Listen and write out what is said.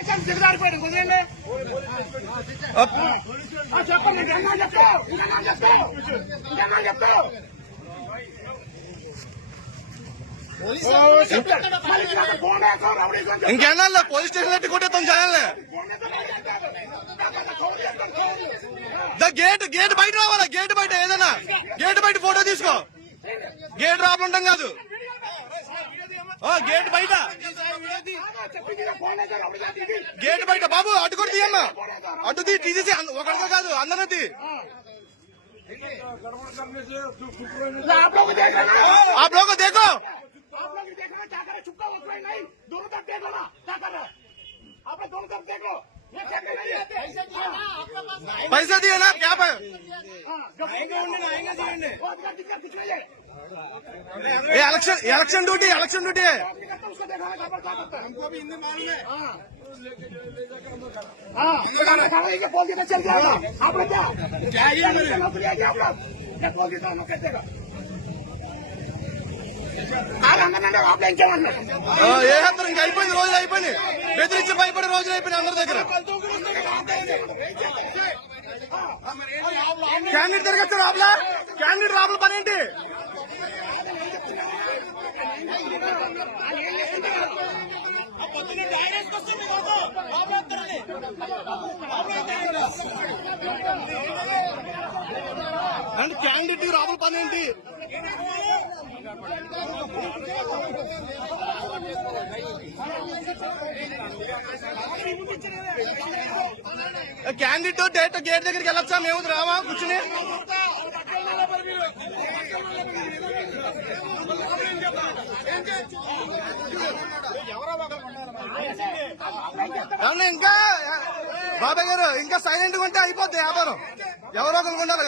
దిగజారిపోయాడు కుదిరండి చెప్పండి చెప్తావు ఇంకెన్నా police station ఎట్టి కొట్టేస్తాం జనాల్ని గేట్ బయట రావాలా గేట్ బయట ఏదైనా గేట్ బయట ఫోటో తీసుకో గేట్ రాబుంటాం కాదు గేట్ బయట గేట్ బయట బాబు అటు కూడా తీయమ్మా అటు తీసేసి ఒకరిగా కాదు అందరిది आप लोगों को देखो दोनों तरफ देखो ना क्या कर रहे हो आप लोग दोनों तरफ देखो पैसा दिए ना क्या इलेक्शन ड्यूटी है उसको देखा हमको भी हिंदी मालूम है बोल के चल जाएगा आप लोग क्या नौकरी है आप लोग क्या बोल देता हूँ कैसे का ఇంకా అయిపోయింది రోజులు అయిపోయినాయి బెదిరించి భయపడే రోజులు అయిపోయినాయి అందరి దగ్గర క్యాండిడేట్ తిరగచ్చు రాబులా క్యాండిడేట్ రాబుల పని ఏంటి అంటే క్యాండిడేట్ రాబుల పని ఏంటి క్యాండిడేట్ డైరెక్ట్ గేట్ దగ్గరికి వెళ్ళొచ్చా మేము రావా కూర్చుని ఇంకా బాబాయ్ గారు ఇంకా సైలెంట్ గా ఉంటే అయిపోద్ది వ్యాపారం ఎవరో ఒకరు ఉండాలి